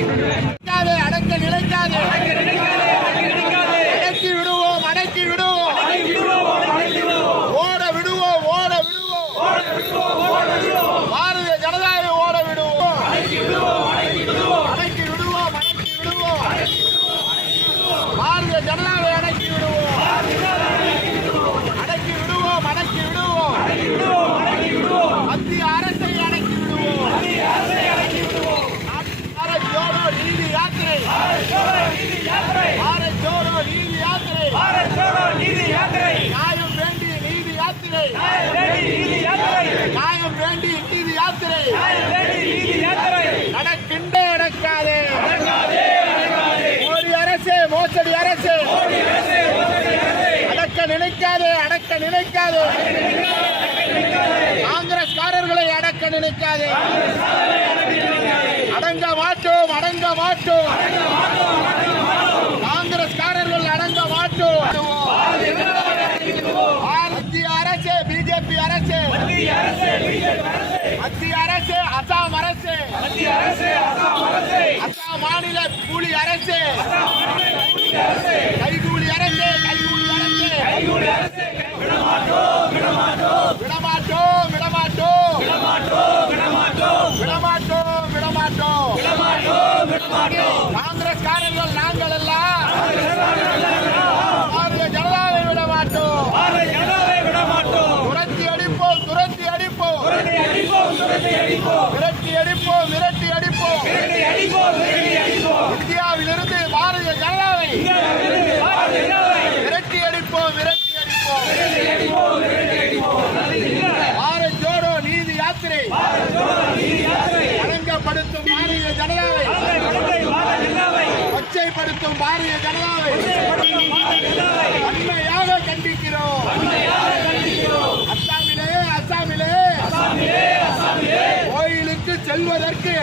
நிலைக்காதே, அடக்க நிலைக்காதே. அடக்கி விடுவோம் அடக்கி விடுவோம் ஓட விடுவோம் ஓட விடுவோம் பாரதிய ஜனதாவை ஓட விடுவோம் அடக்கி விடுவோம் அடக்கி விடுவோம் பாரதிய ஜனதாவை அடக்கி விடுவோம் அடக்கி விடுவோம் அடக்கி விடுவோம் மத்திய அரசை அடக்கி விடுவோம் பாரத் ஜோடோ நீதி யாத்திரை பாரத் ஜோடோ நீதி யாத்திரை நியாயம் வேண்டி நீதி யாத்திரை நியாயம் வேண்டி நீதி யாத்திரை. நடக்கின்ற நடக்காதே. மோடி அரசு மோசடி அரசு. அடக்க நினைக்காதே அடக்க நினைக்காதே. காங்கிரஸ்காரர்களை அடக்க நினைக்காதே. பிஜேபி அரசு. மத்திய அரசு அசாம் அரசு. அசாம் மாநில கூலி அரசு. கைகூலி அரசு கைகூலி அரசு. விடமாட்டோம் விடமாட்டோம். விடமாட்டோம் விடமாட்டோம். காங்கிரஸ்காரர்கள் நாங்கள் எல்லாம் பாரதிய ஜனதாவை விடமாட்டோம் துரத்தி அடிப்போம் துரத்தி அடிப்போம் விரட்டி அடிப்போம். விரட்டி அடிப்போம் இந்தியாவிலிருந்து பாரதிய ஜனதாவை விரட்டி அடிப்போம் விரட்டி அடிப்போம். பாரத் ஜோடோ நீதி யாத்திரை அடங்கப்படுத்தும் பாரதிய ஜனதாவை கொச்சைப்படுத்தும் பாரதிய ஜனதாவை செல்வதற்கு